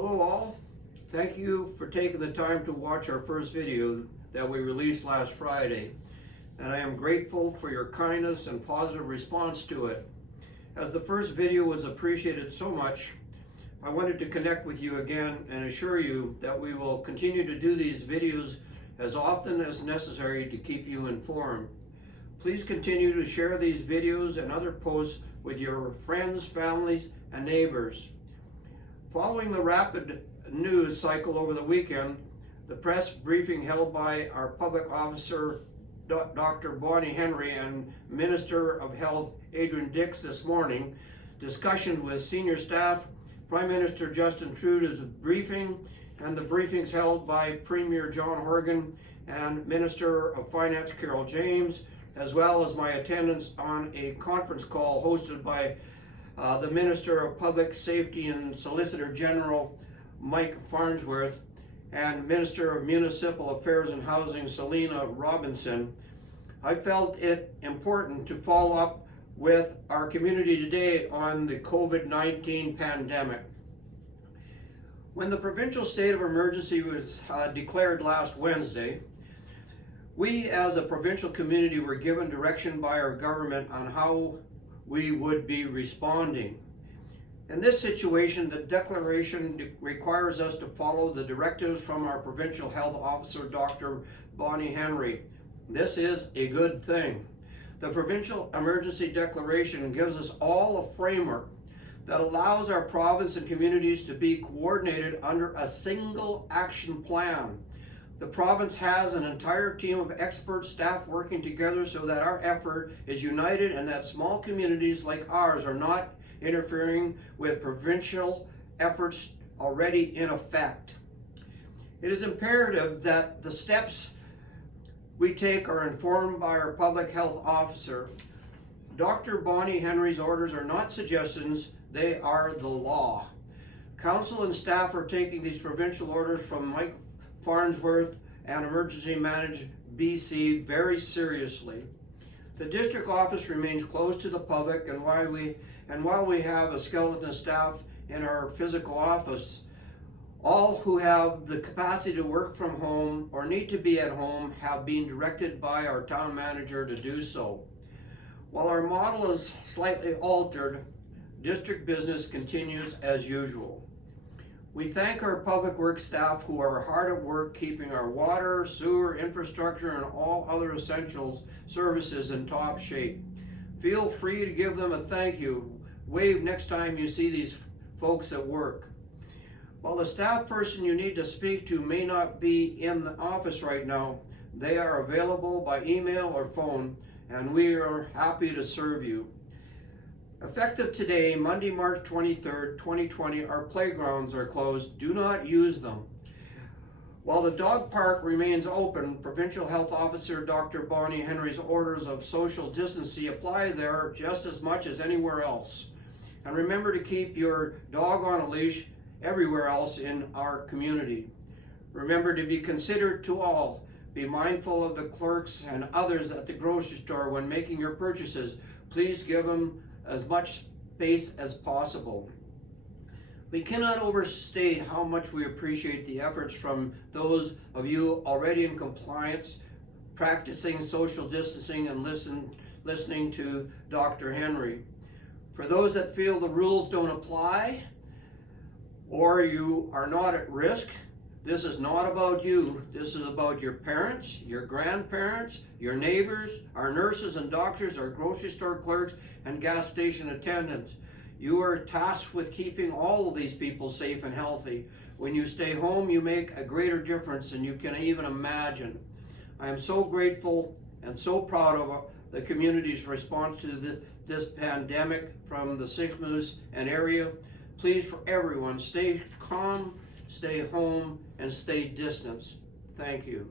Hello all, thank you for taking the time to watch our first video that we released last Friday, and I am grateful for your kindness and positive response to it. As the first video was appreciated so much, I wanted to connect with you again and assure you that we will continue to do these videos as often as necessary to keep you informed. Please continue to share these videos and other posts with your friends, families, and neighbors. Following the rapid news cycle over the weekend, the press briefing held by our public officer, Dr. Bonnie Henry, and Minister of Health, Adrian Dix, this morning, discussions with senior staff, Prime Minister Justin Trudeau's briefing, and the briefings held by Premier John Horgan and Minister of Finance Carol James, as well as my attendance on a conference call hosted by the Minister of Public Safety and Solicitor General Mike Farnsworth and Minister of Municipal Affairs and Housing Selena Robinson. I felt it important to follow up with our community today on the COVID-19 pandemic. When the provincial state of emergency was declared last Wednesday, we as a provincial community were given direction by our government on how we would be responding. In this situation, the declaration requires us to follow the directives from our provincial health officer, Dr. Bonnie Henry. This is a good thing. The provincial emergency declaration gives us all a framework that allows our province and communities to be coordinated under a single action plan. The province has an entire team of expert staff working together so that our effort is united and that small communities like ours are not interfering with provincial efforts already in effect. It is imperative that the steps we take are informed by our public health officer. Dr. Bonnie Henry's orders are not suggestions, they are the law. Council and staff are taking these provincial orders from Mike Farnsworth and Emergency Management BC very seriously. The district office remains closed to the public, and while we have a skeleton staff in our physical office, all who have the capacity to work from home or need to be at home have been directed by our town manager to do so. While our model is slightly altered, district business continues as usual. We thank our public works staff who are hard at work keeping our water, sewer, infrastructure, and all other essential services in top shape. Feel free to give them a thank you. Wave next time you see these folks at work. While the staff person you need to speak to may not be in the office right now, they are available by email or phone, and we are happy to serve you. Effective today, Monday, March 23rd, 2020, our playgrounds are closed. Do not use them. While the dog park remains open, Provincial Health Officer Dr. Bonnie Henry's orders of social distancing apply there just as much as anywhere else. And remember to keep your dog on a leash everywhere else in our community. Remember to be considerate to all. Be mindful of the clerks and others at the grocery store when making your purchases. Please give them as much space as possible. We cannot overstate how much we appreciate the efforts from those of you already in compliance, practicing social distancing and listening to Dr. Henry. For those that feel the rules don't apply or you are not at risk, this is not about you. This is about your parents, your grandparents, your neighbors, our nurses and doctors, our grocery store clerks, and gas station attendants. You are tasked with keeping all of these people safe and healthy. When you stay home, you make a greater difference than you can even imagine. I am so grateful and so proud of the community's response to this pandemic from the Sixmoose and area. Please, for everyone, stay calm, stay home, and stay distant. Thank you.